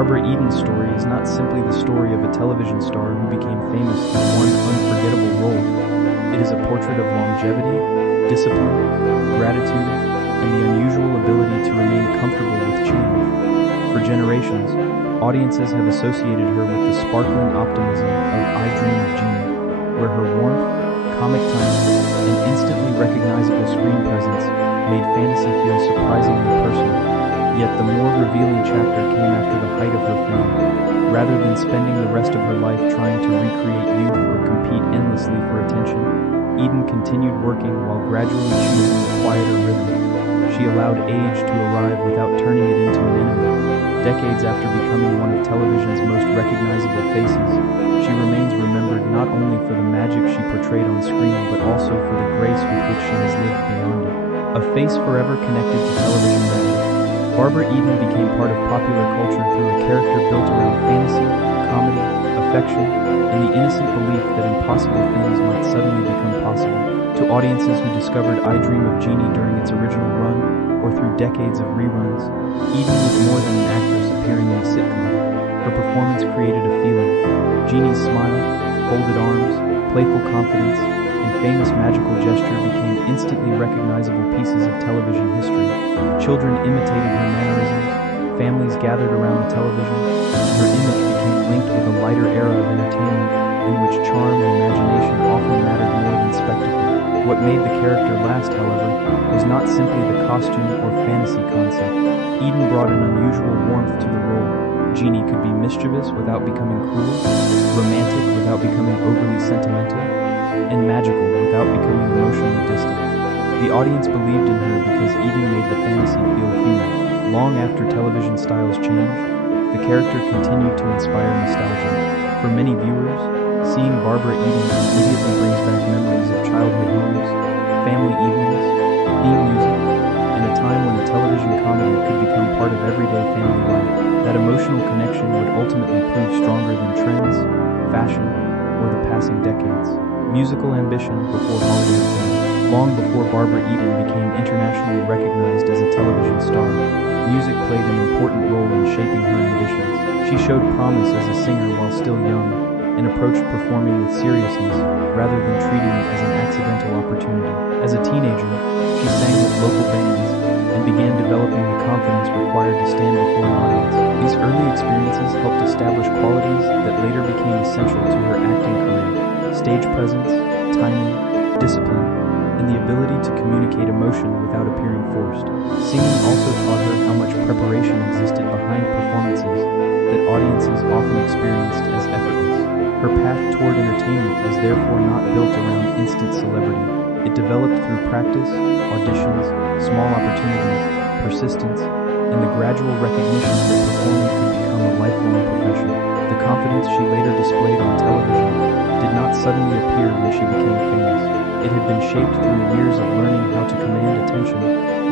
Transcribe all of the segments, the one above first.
Barbara Eden's story is not simply the story of a television star who became famous through one unforgettable role. It is a portrait of longevity, discipline, gratitude, and the unusual ability to remain comfortable with change. For generations, audiences have associated her with the sparkling optimism of I Dream of Jeannie, where her warmth, comic timing, and instantly recognizable screen presence made fantasy feel surprisingly personal. Yet the more revealing chapter came after the height of her fame. Rather than spending the rest of her life trying to recreate youth or compete endlessly for attention, Eden continued working while gradually choosing a quieter rhythm. She allowed age to arrive without turning it into an enemy. Decades after becoming one of television's most recognizable faces, she remains remembered not only for the magic she portrayed on screen but also for the grace with which she has lived beyond it. A face forever connected to television magic, Barbara Eden became part of popular culture through a character built around fantasy, comedy, affection, and the innocent belief that impossible things might suddenly become possible. To audiences who discovered I Dream of Jeannie during its original run, or through decades of reruns, Eden was more than an actress appearing in a sitcom. Her performance created a feeling. Jeannie's smile, folded arms, playful confidence, and famous magical gesture became instantly recognizable pieces of television history. Children imitated her mannerisms, families gathered around the television, and her image became linked with a lighter era of entertainment in which charm and imagination often mattered more than spectacle. What made the character last, however, was not simply the costume or fantasy concept. Eden brought an unusual warmth to the role. Jeannie could be mischievous without becoming cruel, romantic without becoming overly sentimental, and magical without becoming emotionally distant. The audience believed in her because Eden made the fantasy feel human. Long after television styles changed, the character continued to inspire nostalgia. For many viewers, seeing Barbara Eden immediately brings back memories of childhood homes, family evenings, theme music, and a time when a television comedy could become part of everyday family life. That emotional connection would ultimately prove stronger than trends, fashion, or the passing decades. Musical ambition before Hollywood fame. Long before Barbara Eden became internationally recognized as a television star, music played an important role in shaping her ambitions. She showed promise as a singer while still young, and approached performing with seriousness rather than treating it as an accidental opportunity. As a teenager, she sang with local bands and began developing the confidence required to stand before an audience. These early experiences helped establish qualities that later became essential to her acting career: stage presence, timing, discipline, and the ability to communicate emotion without appearing forced. Singing also taught her how much preparation existed behind performances that audiences often experienced as effortless. Her path toward entertainment was therefore not built around instant celebrity. It developed through practice, auditions, small opportunities, persistence, and the gradual recognition that performing could become a lifelong profession. The confidence she later displayed on television did not suddenly appear when she became famous. It had been shaped through years of learning how to command attention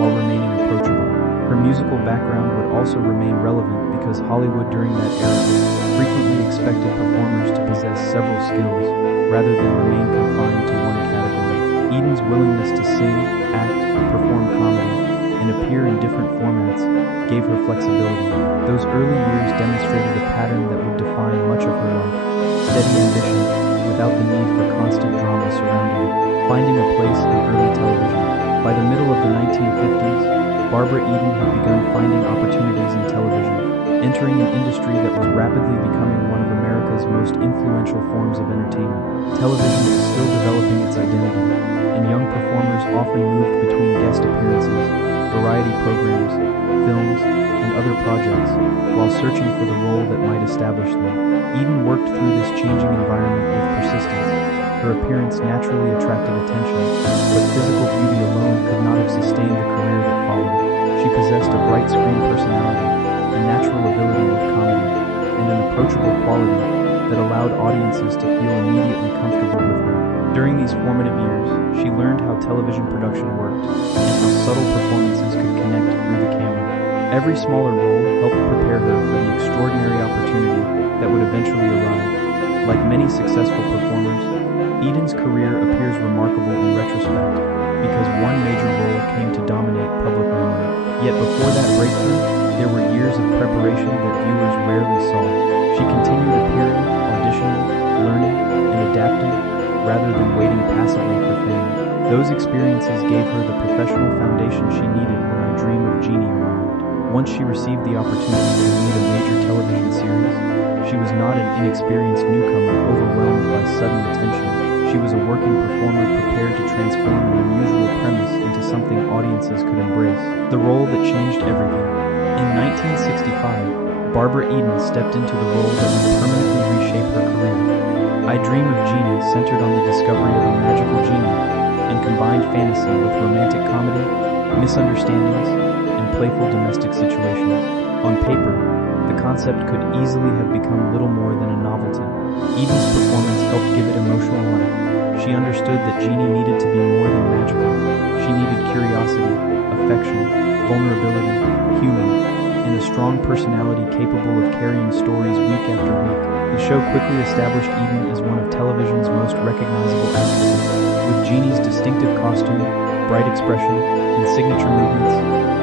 while remaining approachable. Her musical background would also remain relevant because Hollywood during that era frequently expected performers to possess several skills rather than remain confined to one category. Eden's willingness to sing, act, perform comedy, and appear in different formats gave her flexibility. Those early years demonstrated a pattern that would define much of her life: steady ambition without the need for constant drama surrounding it. Finding a place in early television. By the middle of the 1950s, Barbara Eden had begun finding opportunities in television, entering an industry that was rapidly becoming one of America's most influential forms of entertainment. Television was still developing its identity, and young performers often moved between guest appearances, variety programs, films, and other projects, while searching for the role that might establish them. Eden worked through this changing environment with persistence. Her appearance naturally attracted attention, but physical beauty alone could not have sustained the career that followed. She possessed a bright screen personality, a natural ability with comedy, and an approachable quality that allowed audiences to feel immediately comfortable with her. During these formative years, she learned how television production worked and how subtle performances could connect through the camera. Every smaller role helped prepare her for the extraordinary opportunity that would eventually arrive. Like many successful performers, Eden's career appears remarkable in retrospect because one major role came to dominate public memory. Yet before that breakthrough, there were years of preparation that viewers rarely saw. She continued appearing, auditioning, learning, and adapting, rather than waiting passively for fame. Those experiences gave her the professional foundation she needed when I Dream of Jeannie arrived. Once she received the opportunity to lead a major television series, she was not an inexperienced newcomer overwhelmed by sudden attention. She was a working performer prepared to transform an unusual premise into something audiences could embrace. The role that changed everything. In 1965, Barbara Eden stepped into the role that would permanently reshape her career. I Dream of Jeannie centered on the discovery of a magical genie and combined fantasy with romantic comedy, misunderstandings, and playful domestic situations. On paper, the concept could easily have become little more than a novelty. Eden's performance helped give it emotional life. She understood that Jeannie needed to be more than magical. She needed curiosity, affection, vulnerability, humor, and a strong personality capable of carrying stories week after week. The show quickly established Eden as one of television's most recognizable actresses. With Jeannie's distinctive costume, bright expression, and signature movements,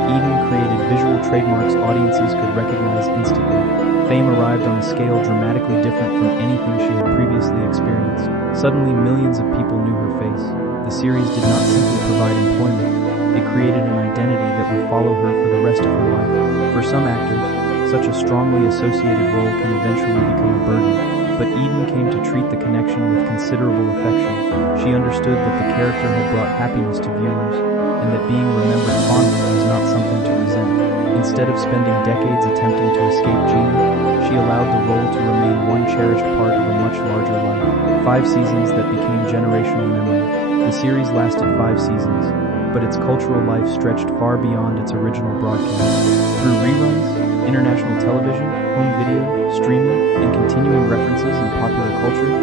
Eden created visual trademarks audiences could recognize instantly. Fame arrived on a scale dramatically different from anything she had previously experienced. Suddenly, millions of people knew her face. The series did not simply provide employment, it created an identity that would follow her for the rest of her life. For some actors, such a strongly associated role can eventually become a burden, but Eden came to treat the connection with considerable affection. She understood that the character had brought happiness to viewers, and that being remembered fondly was not something to resent. Instead of spending decades attempting to escape Jeannie, she allowed the role to remain one cherished part of a much larger life. 5 seasons that became generational memory. The series lasted 5 seasons, but its cultural life stretched far beyond its original broadcast. Through reruns, international television, home video, streaming, and continuing references in popular culture,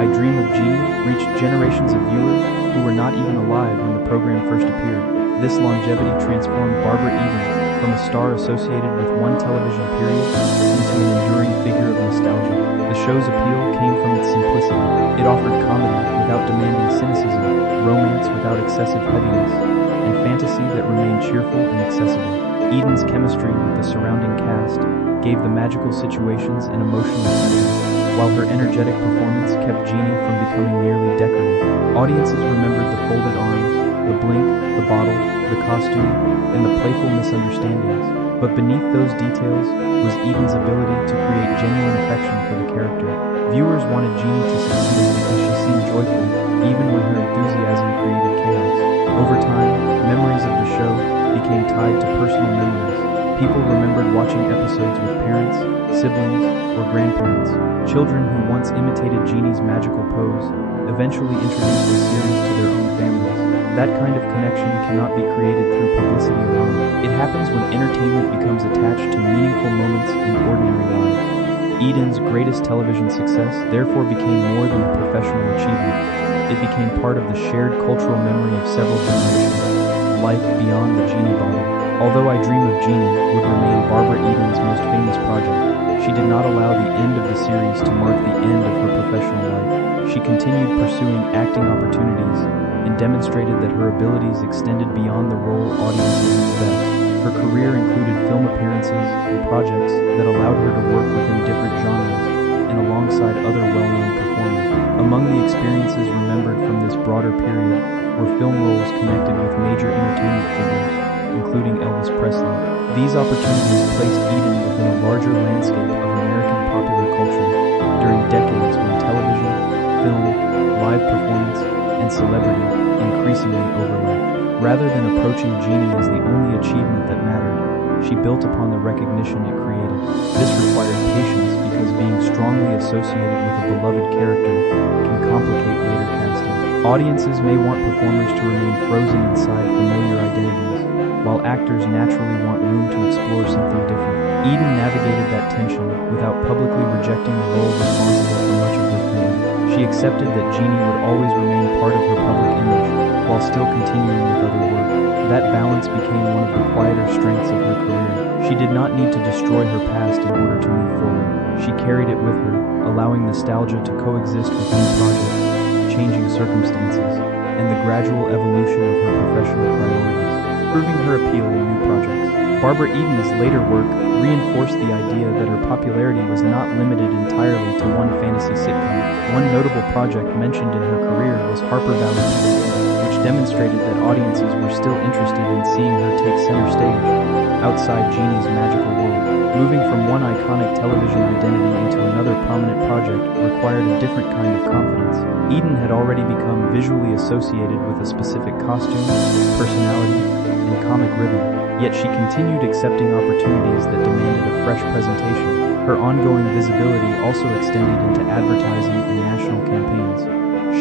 I Dream of Jeannie reached generations of viewers who were not even alive when the program first appeared. This longevity transformed Barbara Eden from a star associated with one television period into an enduring figure of nostalgia. The show's appeal came from its simplicity. It offered comedy without demanding cynicism, romance without excessive heaviness, and fantasy that remained cheerful and accessible. Eden's chemistry with the surrounding cast gave the magical situations an emotional center, while her energetic performance kept Jeannie from becoming merely decorative. Audiences remembered the folded arms, the blink, the bottle, the costume, and the playful misunderstandings. But beneath those details was Eden's ability to create genuine affection for the character. Viewers wanted Jeannie to succeed because she seemed joyful, even when her enthusiasm created chaos. Over time, memories of the show became tied to personal memories. People remembered watching episodes with parents, siblings, or grandparents. Children who once imitated Jeannie's magical pose eventually introduced the series to their own families. That kind of connection cannot be created through publicity alone. It happens when entertainment becomes attached to meaningful moments in ordinary lives. Eden's greatest television success therefore became more than a professional achievement. It became part of the shared cultural memory of several generations. Life beyond the Jeannie bottle. Although I Dream of Jeannie would remain Barbara Eden's most famous project, she did not allow the end of the series to mark the end of her professional life. She continued pursuing acting opportunities and demonstrated that her abilities extended beyond the role audiences knew best. Her career included film appearances and projects that allowed her to work within different genres and alongside other well-known performers. Among the experiences remembered from this broader period were film roles connected with major entertainment figures, including Elvis Presley. These opportunities placed Eden within a larger landscape of American popular culture during decades when television, film, live performance, and celebrity increasingly overlapped. Rather than approaching Jeannie as the only achievement that mattered, she built upon the recognition it created. This required patience because being strongly associated with a beloved character can complicate later casting. Audiences may want performers to remain frozen inside familiar identities, while actors naturally want room to explore something different. Eden navigated that tension without publicly rejecting the role responsible for much of her fame. She accepted that Jeannie would always remain part of her public image, while still continuing with other work. That balance became one of the quieter strengths of her career. She did not need to destroy her past in order to move forward. she carried it with her, allowing nostalgia to coexist with new projects, changing circumstances, and the gradual evolution of her professional priorities, proving her appeal in new projects. Barbara Eden's later work reinforced the idea that her popularity was not limited entirely to one fantasy sitcom. One notable project mentioned in her career was Harper Valley TV, which demonstrated that audiences were still interested in seeing her take center stage outside Jeannie's magical world. Moving from one iconic television identity into another prominent project required a different kind of confidence. Eden had already become visually associated with a specific costume, personality, and comic rhythm, yet she continued accepting opportunities that demanded a fresh presentation. Her ongoing visibility also extended into advertising and national campaigns,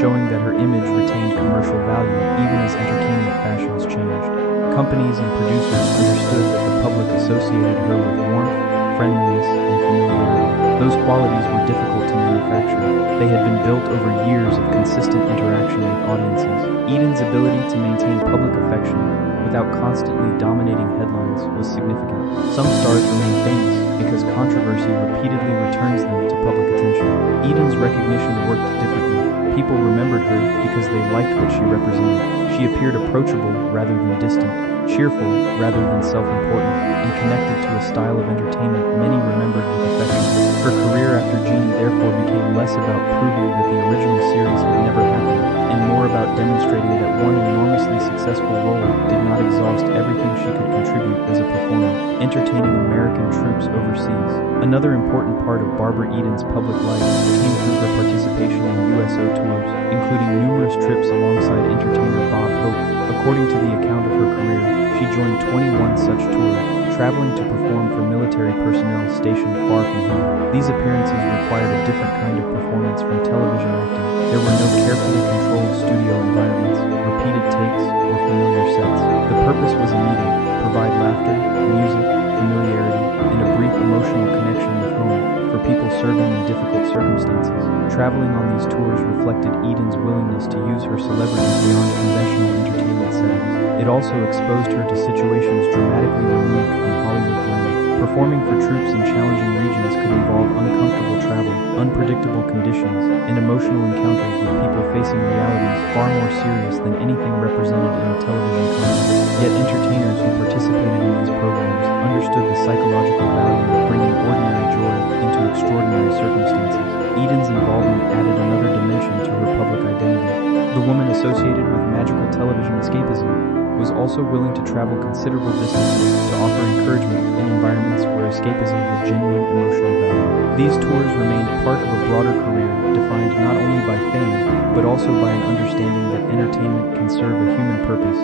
showing that her image retained commercial value even as entertainment fashions changed. Companies and producers understood that the public associated her with warmth, friendliness, and familiarity. Those qualities were difficult to manufacture. They had been built over years of consistent interaction with audiences. Eden's ability to maintain public affection without constantly dominating headlines was significant. Some stars remain famous because controversy repeatedly returns them to public attention. Eden's recognition worked differently. People remembered her because they liked what she represented. She appeared approachable rather than distant, cheerful rather than self-important, and connected to a style of entertainment many remembered with affection. Her career after Jeannie therefore became less about proving that the original series had never happened, and more about demonstrating that one enormously successful role did not exhaust everything she could contribute as a performer, entertaining American troops overseas. Another important part of Barbara Eden's public life came through her participation in USO tours, including numerous trips alongside entertainer Bob Hope. According to the account of her career, she joined 21 such tours, traveling to perform for military personnel stationed far from home. These appearances required a different kind of performance from television acting. There were no carefully controlled studio environments, repeated takes, or familiar sets. The purpose was immediate: provide laughter, music, familiarity, and a brief emotional connection with home for people serving in difficult circumstances. Traveling on these tours reflected Eden's willingness to use her celebrity beyond conventional entertainment settings. It also exposed her to situations dramatically removed from Hollywood glamour. Performing for troops in challenging regions could involve uncomfortable travel, unpredictable conditions, and emotional encounters with people facing realities far more serious than anything represented in a television comedy. Yet entertainers who participated in these programs understood the psychological value of bringing ordinary joy into extraordinary circumstances. Eden's involvement added another dimension to her public identity. The woman associated with magical television escapism was also willing to travel considerable distances to offer encouragement in environments where escapism had genuine emotional value. These tours remained part of a broader career defined not only by fame, but also by an understanding that entertainment can serve a human purpose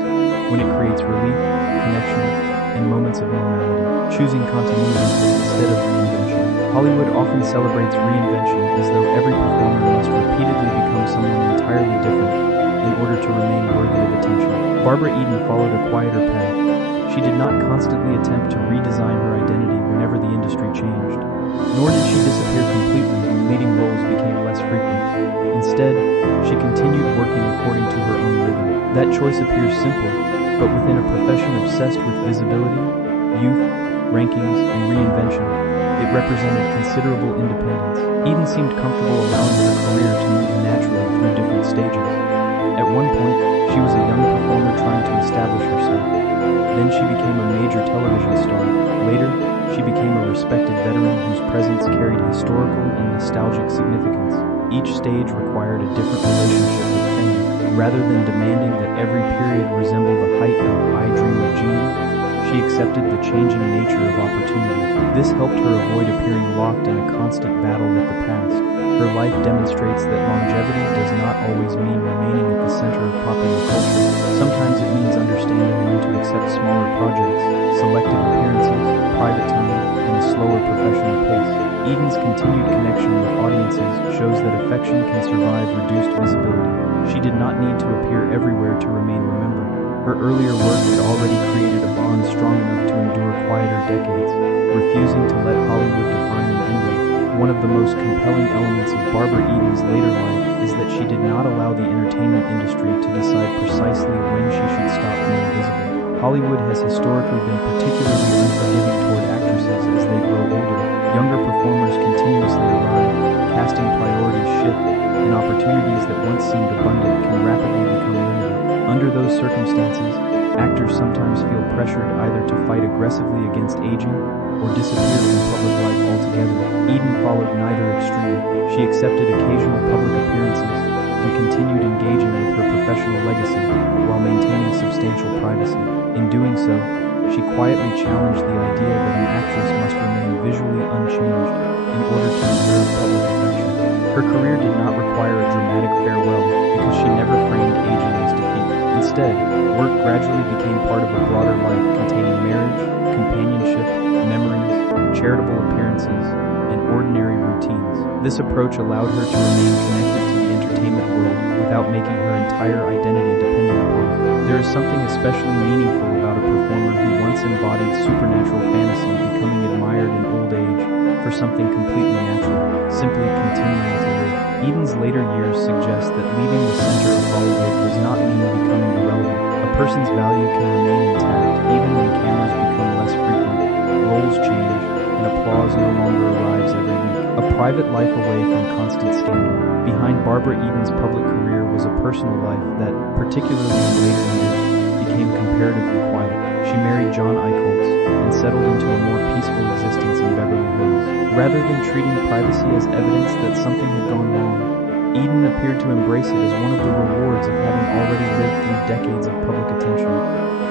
when it creates relief, connection, and moments of normality, choosing continuity instead of reinvention. Hollywood often celebrates reinvention as though every performer must repeatedly become someone entirely different in order to remain worthy of attention. Barbara Eden followed a quieter path. She did not constantly attempt to redesign her identity whenever the industry changed, nor did she disappear completely when leading roles became less frequent. Instead, she continued working according to her own rhythm. That choice appears simple, but within a profession obsessed with visibility, youth, rankings, and reinvention, it represented considerable independence. Eden seemed comfortable allowing her career to move naturally through different stages. At one point, she was a young performer trying to establish herself. Then she became a major television star. Later, she became a respected veteran whose presence carried historical and nostalgic significance. Each stage required a different relationship with fame. Rather than demanding that every period resemble the height of I Dream of Jeannie, she accepted the changing nature of opportunity. This helped her avoid appearing locked in a constant battle with the past. Her life demonstrates that longevity does not always mean remaining at the center of popular culture. Sometimes it means understanding when to accept smaller projects, selective appearances, private time, and a slower professional pace. Eden's continued connection with audiences shows that affection can survive reduced visibility. She did not need to appear everywhere to remain remembered. Her earlier work had already created a bond strong enough to endure quieter decades, refusing to let Hollywood define an ending. One of the most compelling elements of Barbara Eden's later life is that she did not allow the entertainment industry to decide precisely when she should stop being visible. Hollywood has historically been particularly unforgiving toward actresses as they grow older. Younger performers offers continuously arrive, casting priorities shift, and opportunities that once seemed abundant can rapidly become limited. Under those circumstances, actors sometimes feel pressured either to fight aggressively against aging or disappear from public life altogether. Eden followed neither extreme. She accepted occasional public appearances and continued engaging with her professional legacy while maintaining substantial privacy. In doing so, she quietly challenged the idea that an actress must remain visually unchanged in order to deserve public affection. Her career did not require a dramatic farewell because she never framed aging as defeat. Instead, work gradually became part of a broader life containing marriage, companionship, memories, charitable appearances, and ordinary routines. This approach allowed her to remain connected to the entertainment world without making her entire identity dependent upon it. There is something especially meaningful about a performer who once embodied supernatural fantasy becoming admired in old age for something completely natural, simply continuing to live. Eden's later years suggest that leaving the center of Hollywood does not mean becoming irrelevant. A person's value can remain intact even when cameras become less frequent, roles change, and applause no longer arrives every week. A private life away from constant scandal. Behind Barbara Eden's public career was a personal life that, particularly in later years, became comparatively quiet. She married John Eichholz and settled into a more peaceful existence in Beverly Hills. Rather than treating privacy as evidence that something had gone wrong, Eden appeared to embrace it as one of the rewards of having already lived through decades of public attention.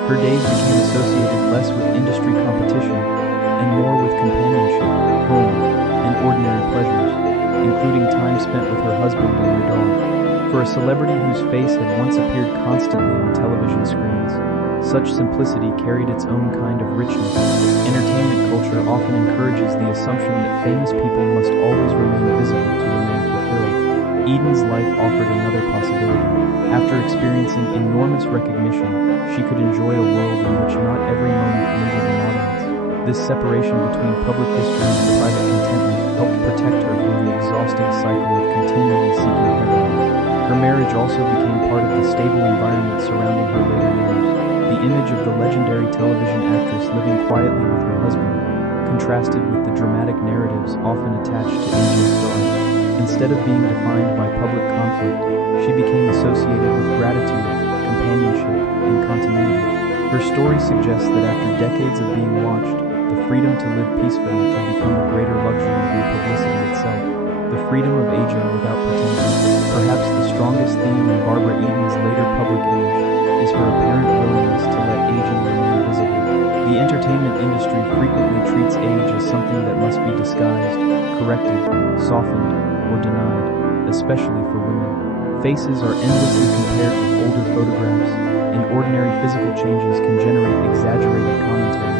Her days became associated less with industry competition and more with companionship, home, and ordinary pleasures, including time spent with her husband and their dog. For a celebrity whose face had once appeared constantly on television screens, such simplicity carried its own kind of richness. Entertainment culture often encourages the assumption that famous people must always remain visible to remain fulfilled. Eden's life offered another possibility. After experiencing enormous recognition, she could enjoy a world in which not every moment needed an audience. This separation between public history and private contentment helped protect her from the exhausting cycle of continually seeking headlines. Her marriage also became part of the stable environment surrounding her later years. The image of the legendary television actress living quietly with her husband contrasted with the dramatic narratives often attached to aging stars. Instead of being defined by public conflict, she became associated with gratitude, companionship, and continuity. Her story suggests that after decades of being watched, the freedom to live peacefully can become a greater luxury than publicity itself. The freedom of aging without pretension. Perhaps the strongest theme in Barbara Eden's later public image is her apparent willingness to let aging remain visible. The entertainment industry frequently treats age as something that must be disguised, corrected, softened, or denied, especially for women. Faces are endlessly compared with older photographs, and ordinary physical changes can generate exaggerated commentary.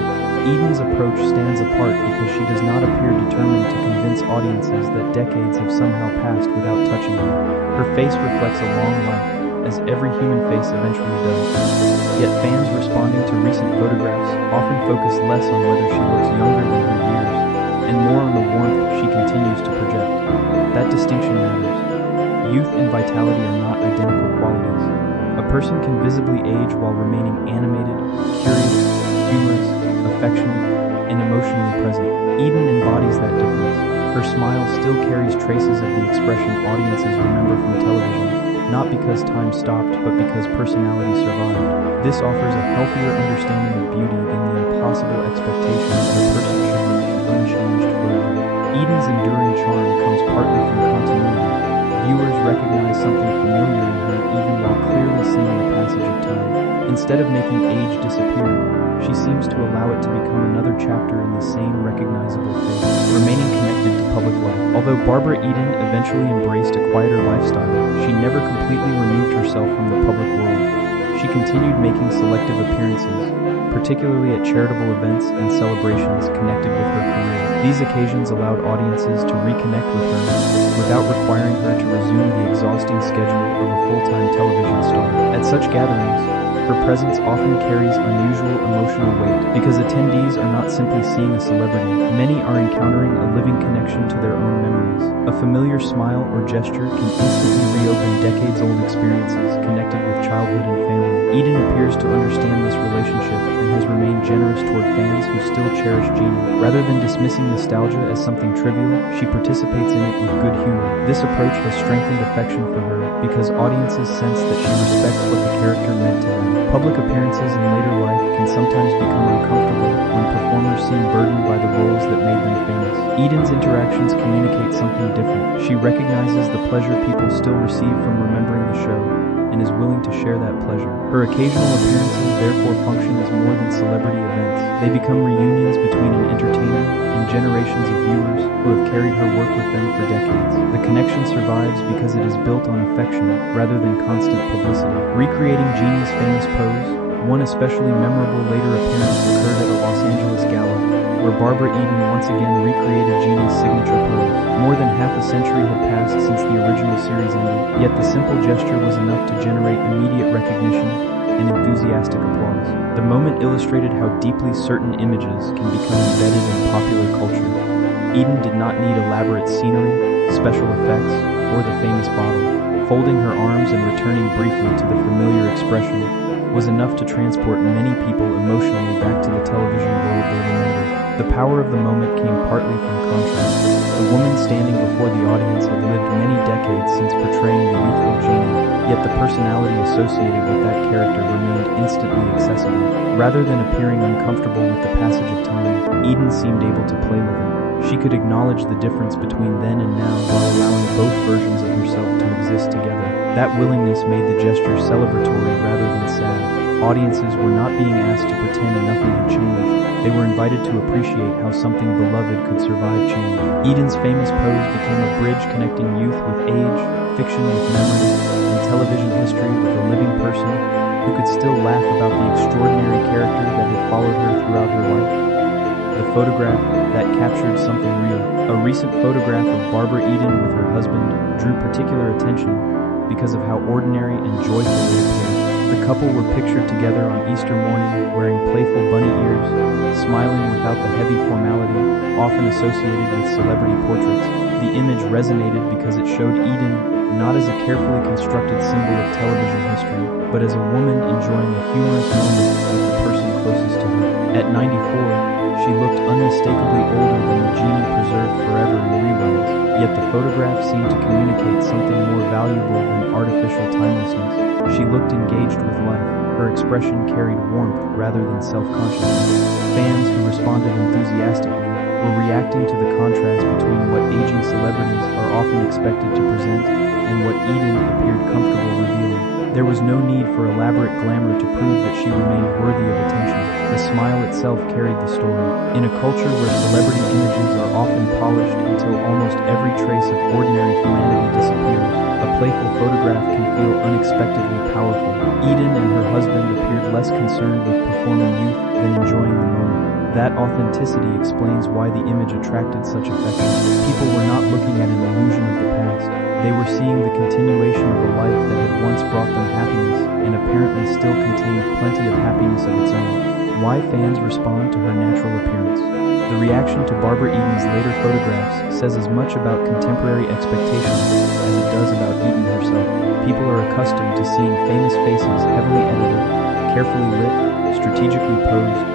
Eden's approach stands apart because she does not appear determined to convince audiences that decades have somehow passed without touching them. Her face reflects a long life, as every human face eventually does. Yet fans responding to recent photographs often focus less on whether she looks younger than her years, and more on the warmth she continues to project. That distinction matters. Youth and vitality are not identical qualities. A person can visibly age while remaining animated, curious, humorous, affectionate, and emotionally present. Eden embodies that difference. Her smile still carries traces of the expression audiences remember from television, not because time stopped, but because personality survived. This offers a healthier understanding of beauty than the impossible expectation that a person should remain unchanged forever. Eden's enduring charm comes partly from continuity. Viewers recognize something familiar in her even while clearly seeing the passage of time. Instead of making age disappear, she seems to allow it to become another chapter in the same recognizable face, remaining connected to public life. Although Barbara Eden eventually embraced a quieter lifestyle, she never completely removed herself from the public world. She continued making selective appearances, particularly at charitable events and celebrations connected with her career. These occasions allowed audiences to reconnect with her without requiring her to resume the exhausting schedule of a full-time television star. At such gatherings, her presence often carries unusual emotional weight because attendees are not simply seeing a celebrity. Many are encountering a living connection to their own memories. A familiar smile or gesture can instantly reopen decades-old experiences connected with childhood and family. Eden appears to understand this relationship and has remained generous toward fans who still cherish Jeannie. Rather than dismissing nostalgia as something trivial, she participates in it with good humor. This approach has strengthened affection for her because audiences sense that she respects what the character meant to them. Public appearances in later life can sometimes become uncomfortable when performers seem burdened by the roles that made them famous. Eden's interactions communicate something different. She recognizes the pleasure people still receive from remembering the show and is willing to share that pleasure. Her occasional appearances therefore function as more than celebrity events. They become reunions between an entertainer and generations of viewers who have carried her work with them for decades. The connection survives because it is built on affection rather than constant publicity. Recreating Jeannie's famous pose, one especially memorable later appearance occurred at a Los Angeles gala, where Barbara Eden once again recreated Jeannie's signature pose. More than half a century had passed since the original series ended, yet the simple gesture was enough to generate immediate recognition and enthusiastic applause. The moment illustrated how deeply certain images can become embedded in popular culture. Eden did not need elaborate scenery, special effects, or the famous bottle. Folding her arms and returning briefly to the familiar expression was enough to transport many people emotionally back to the television world they remembered. The power of the moment came partly from contrast. The woman standing before the audience had lived many decades since portraying the youthful Jeannie, yet the personality associated with that character remained instantly accessible. Rather than appearing uncomfortable with the passage of time, Eden seemed able to play with it. She could acknowledge the difference between then and now while allowing both versions of herself to exist together. That willingness made the gesture celebratory rather than sad. Audiences were not being asked to pretend nothing had changed. They were invited to appreciate how something beloved could survive change. Eden's famous pose became a bridge connecting youth with age, fiction with memory, and television history with a living person who could still laugh about the extraordinary character that had followed her throughout her life. The photograph that captured something real. A recent photograph of Barbara Eden with her husband drew particular attention because of how ordinary and joyful they appeared. The couple were pictured together on Easter morning, wearing playful bunny ears, smiling without the heavy formality often associated with celebrity portraits. The image resonated because it showed Eden not as a carefully constructed symbol of television history, but as a woman enjoying a humorous moment with the person closest to her. At 94, she looked unmistakably older than the Jeannie preserved forever in reruns, yet the photograph seemed to communicate something more valuable than artificial timelessness. She looked engaged with life. Her expression carried warmth rather than self-consciousness. Fans who responded enthusiastically were reacting to the contrast between what aging celebrities are often expected to present and what Eden appeared comfortable revealing. There was no need for elaborate glamour to prove that she remained worthy of attention. The smile itself carried the story. In a culture where celebrity images are often polished until almost every trace of ordinary humanity disappears, a playful photograph can feel unexpectedly powerful. Eden and her husband appeared less concerned with performing youth than enjoying the moment. That authenticity explains why the image attracted such affection. People were not looking at an illusion of the past. They were seeing the continuation of a life that had once brought them happiness and apparently still contained plenty of happiness of its own. Why fans respond to her natural appearance. The reaction to Barbara Eden's later photographs says as much about contemporary expectations as it does about Eden herself. People are accustomed to seeing famous faces heavily edited, carefully lit, strategically posed,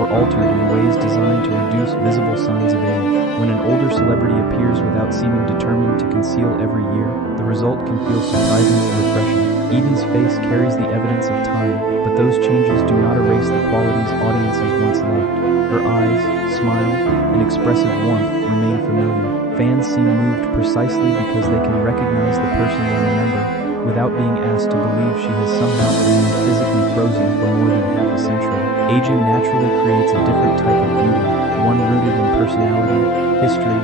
or altered in ways designed to reduce visible signs of age. When an older celebrity appears without seeming determined to conceal every year, the result can feel surprisingly refreshing. Eden's face carries the evidence of time, but those changes do not erase the qualities audiences once loved. Her eyes, smile, and expressive warmth remain familiar. Fans seem moved precisely because they can recognize the person they remember, without being asked to believe she has somehow remained physically frozen for more than half a century. Aging naturally creates a different type of beauty, one rooted in personality, history,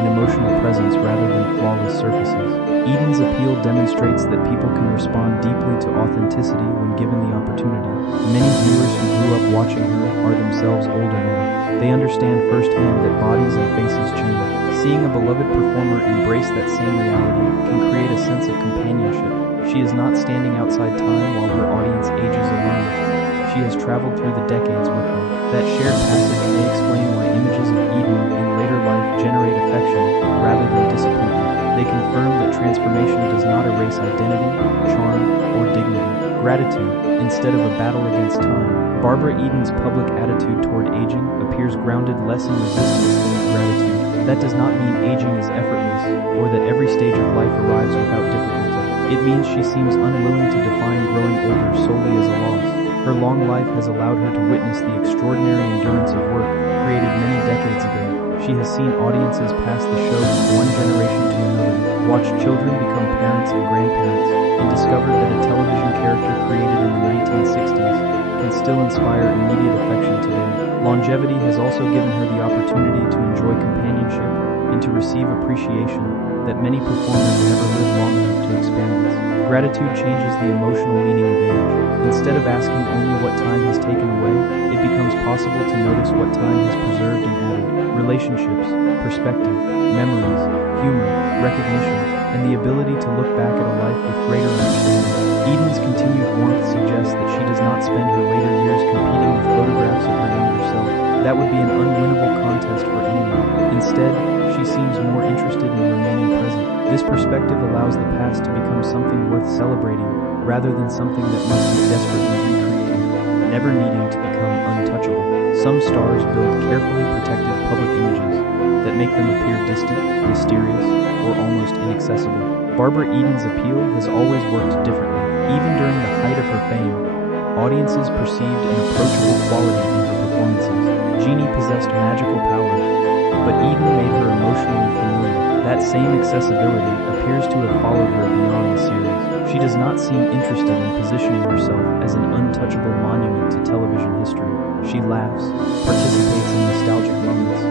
and emotional presence rather than flawless surfaces. Eden's appeal demonstrates that people can respond deeply to authenticity when given the opportunity. Many viewers who grew up watching her are themselves older now. They understand firsthand that bodies and faces change. Seeing a beloved performer embrace that same reality can create a sense of companionship. She is not standing outside time while her audience ages alone. She has traveled through the decades with them. That shared passage may explain why images of Eden in later life generate affection rather than disappointment. They confirm that transformation does not erase identity, charm, or dignity. gratitude, instead of a battle against time. Barbara Eden's public attitude toward aging appears grounded less in resistance than in gratitude. That does not mean aging is effortless, or that every stage of life arrives without difficulty. It means she seems unwilling to define growing older solely as a loss. Her long life has allowed her to witness the extraordinary endurance of work created many decades ago. She has seen audiences pass the show from one generation to another, watched children become parents and grandparents, and discovered that a television character created in the 1960s can still inspire immediate affection today. Longevity has also given her the opportunity to enjoy companionship and to receive appreciation that many performers never live long enough to experience. Gratitude changes the emotional meaning of age. Instead of asking only what time has taken away, it becomes possible to notice what time has preserved and added. Relationships, perspective, memories, humor, recognition, and the ability to look back at a life with greater understanding. Eden's continued warmth suggests that she does not spend her later years competing with photographs of her younger self. That would be an unwinnable contest for anyone. Instead, she seems more interested in remaining present. This perspective allows the past to become something worth celebrating, rather than something that must be desperately recreated, never needing to become untouchable. Some stars build carefully protected public images that make them appear distant, mysterious, or almost inaccessible. Barbara Eden's appeal has always worked differently. Even during the height of her fame, audiences perceived an approachable quality in her performances. Jeannie possessed magical powers, but Eden made her emotionally familiar. That same accessibility appears to have followed her beyond the series. She does not seem interested in positioning herself as an untouchable monument to television history. She laughs, participates in nostalgic moments,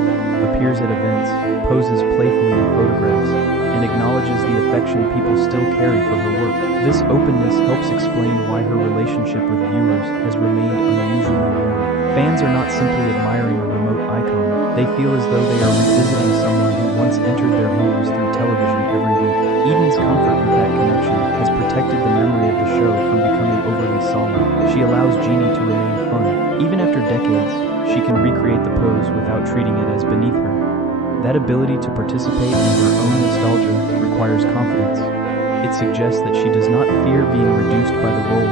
appears at events, poses playfully in photographs, and acknowledges the affection people still carry for her work. This openness helps explain why her relationship with viewers has remained unusually warm. Fans are not simply admiring a remote icon, they feel as though they are revisiting someone who once entered their homes through television every week. Eden's comfort with that connection has protected the memory of the show from becoming overly solemn. She allows Jeannie to remain fun. Even after decades, she can recreate the pose without treating it as beneath her. That ability to participate in her own nostalgia requires confidence. It suggests that she does not fear being reduced by the role,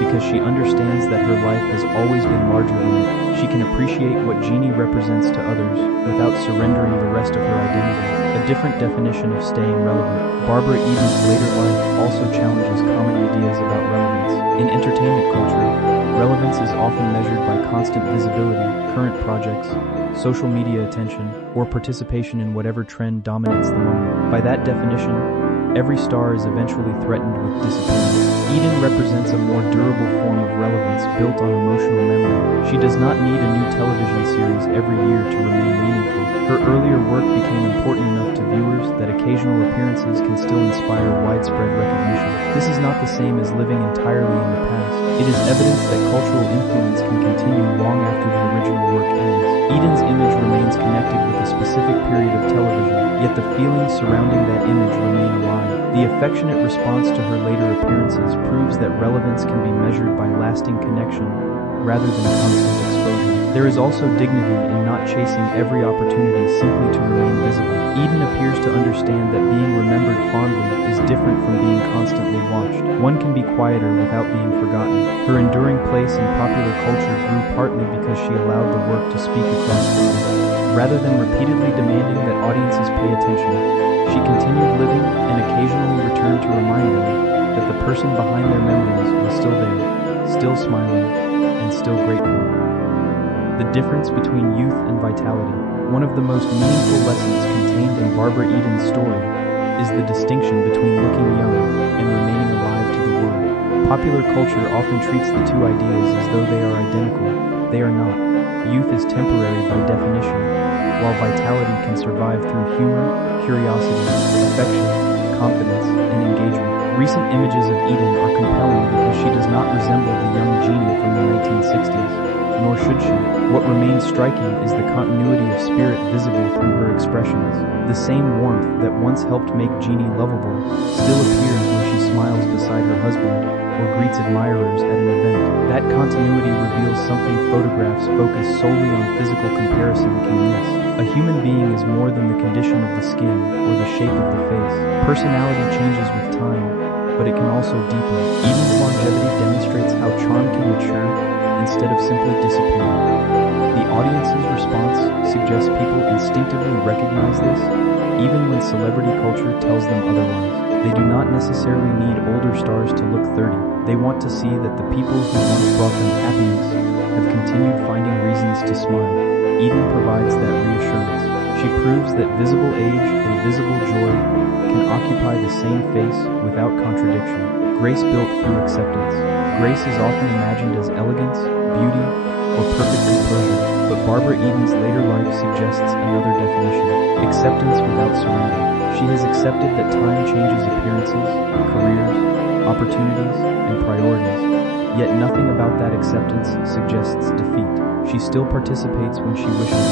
because she understands that her life has always been larger than it. She can appreciate what Jeannie represents to others without surrendering the rest of her identity. A different definition of staying relevant. Barbara Eden's later life also challenges common ideas about relevance. In entertainment culture, relevance is often measured by constant visibility, current projects, social media attention, or participation in whatever trend dominates the moment. By that definition, every star is eventually threatened with disappearance. Eden represents a more durable form of relevance built on emotional memory. She does not need a new television series every year to remain meaningful. Her earlier work became important enough to viewers that occasional appearances can still inspire widespread recognition. This is not the same as living entirely in the past. It is evidence that cultural influence can continue long after the original work ends. Eden's image remains connected with a specific period of television, yet the feelings surrounding that image remain alive. The affectionate response to her later appearances proves that relevance can be measured by lasting connection rather than constant exposure. There is also dignity in not chasing every opportunity simply to remain visible. Eden appears to understand that being remembered fondly is different from being constantly watched. One can be quieter without being forgotten. Her enduring place in popular culture grew partly because she allowed the work to speak across time. Rather than repeatedly demanding that audiences pay attention, she continued living and occasionally returned to remind them that the person behind their memories was still there, still smiling, and still grateful. The difference between youth and vitality. One of the most meaningful lessons contained in Barbara Eden's story is the distinction between looking young and remaining alive to the world. Popular culture often treats the two ideas as though they are identical. They are not. Youth is temporary by definition, while vitality can survive through humor, curiosity, affection, confidence, and engagement. Recent images of Eden are compelling because she does not resemble the young Jeannie from the 1960s. Nor should she. What remains striking is the continuity of spirit visible through her expressions. The same warmth that once helped make Jeannie lovable still appears when she smiles beside her husband or greets admirers at an event. That continuity reveals something photographs focused solely on physical comparison can miss. A human being is more than the condition of the skin or the shape of the face. Personality changes with time, but it can also deepen. Eden's longevity demonstrates how charm can mature instead of simply disappearing. The audience's response suggests people instinctively recognize this, even when celebrity culture tells them otherwise. They do not necessarily need older stars to look 30. They want to see that the people who once brought them happiness have continued finding reasons to smile. Eden provides that reassurance. She proves that visible age and visible joy can occupy the same face without contradiction. Grace built through acceptance. Grace is often imagined as elegance, beauty, or perfect composure, but Barbara Eden's later life suggests another definition: acceptance without surrender. She has accepted that time changes appearances, careers, opportunities, and priorities, yet nothing about that acceptance suggests defeat. She still participates when she wishes,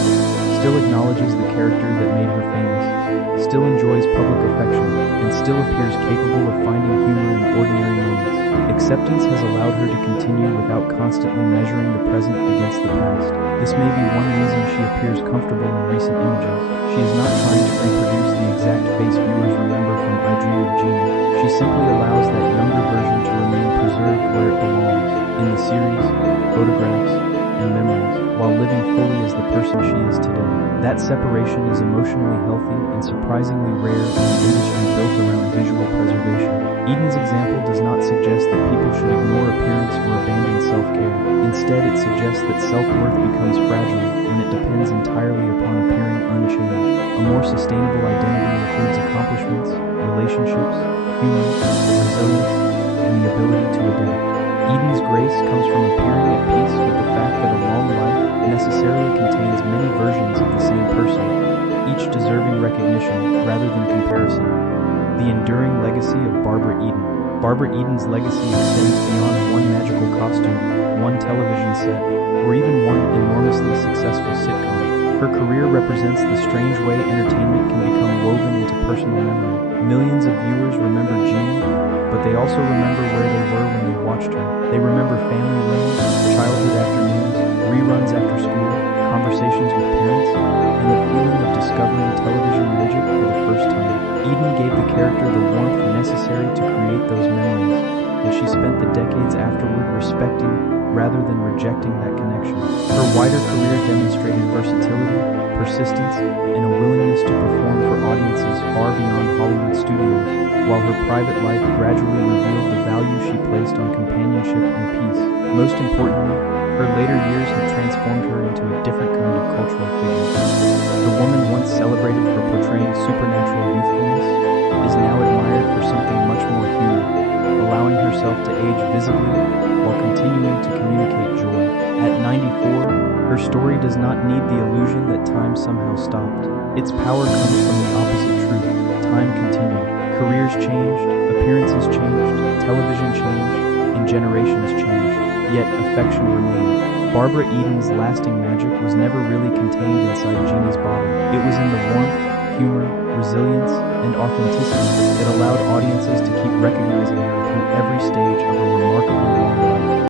still acknowledges the character that made her famous, still enjoys public affection, and still appears capable of finding humor in ordinary moments. Acceptance has allowed her to continue without constantly measuring the present against the past. This may be one reason she appears comfortable in recent images. She is not trying to reproduce the exact face viewers remember from I Dream of Jeannie. She simply allows that younger version to remain preserved where it belongs, in the series, photographs, and memories, while living fully as the person she is today. That separation is emotionally healthy and surprisingly rare in an industry built around visual preservation. Eden's example does not suggest that people should ignore appearance or abandon self-care. Instead, it suggests that self-worth becomes fragile when it depends entirely upon appearing unchanged. A more sustainable identity includes accomplishments, relationships, humor, resilience, and the ability to adapt. Eden's grace comes from appearing at peace with the fact that a long life necessarily contains many versions of the same person, each deserving recognition rather than comparison. The enduring legacy of Barbara Eden. Barbara Eden's legacy extends beyond one magical costume, one television set, or even one enormously successful sitcom. Her career represents the strange way entertainment can become woven into personal memory. Millions of viewers remember Jeannie, but they also remember where they were when they watched her. They remember family rooms, childhood afternoons, reruns after school, conversations with parents, and the feeling of discovering television magic for the first time. Eden gave the character the warmth necessary to create those memories, and she spent the decades afterward respecting rather than rejecting that connection. Her wider career demonstrated versatility, persistence, and a willingness to perform for audiences far beyond Hollywood studios, while her private life gradually revealed the value she placed on companionship and peace. Most importantly, her later years have transformed her into a different kind of cultural figure. The woman once celebrated for portraying supernatural youthfulness is now admired for something much more human, allowing herself to age visibly while continuing to communicate joy. At 94, her story does not need the illusion that time somehow stopped. Its power comes from the opposite truth. Time continued. Careers changed, appearances changed, television changed, and generations changed. Yet affection remained. Barbara Eden's lasting magic was never really contained inside Jeannie's bottle. It was in the warmth, humor, resilience, and authenticity that allowed audiences to keep recognizing her through every stage of a remarkably long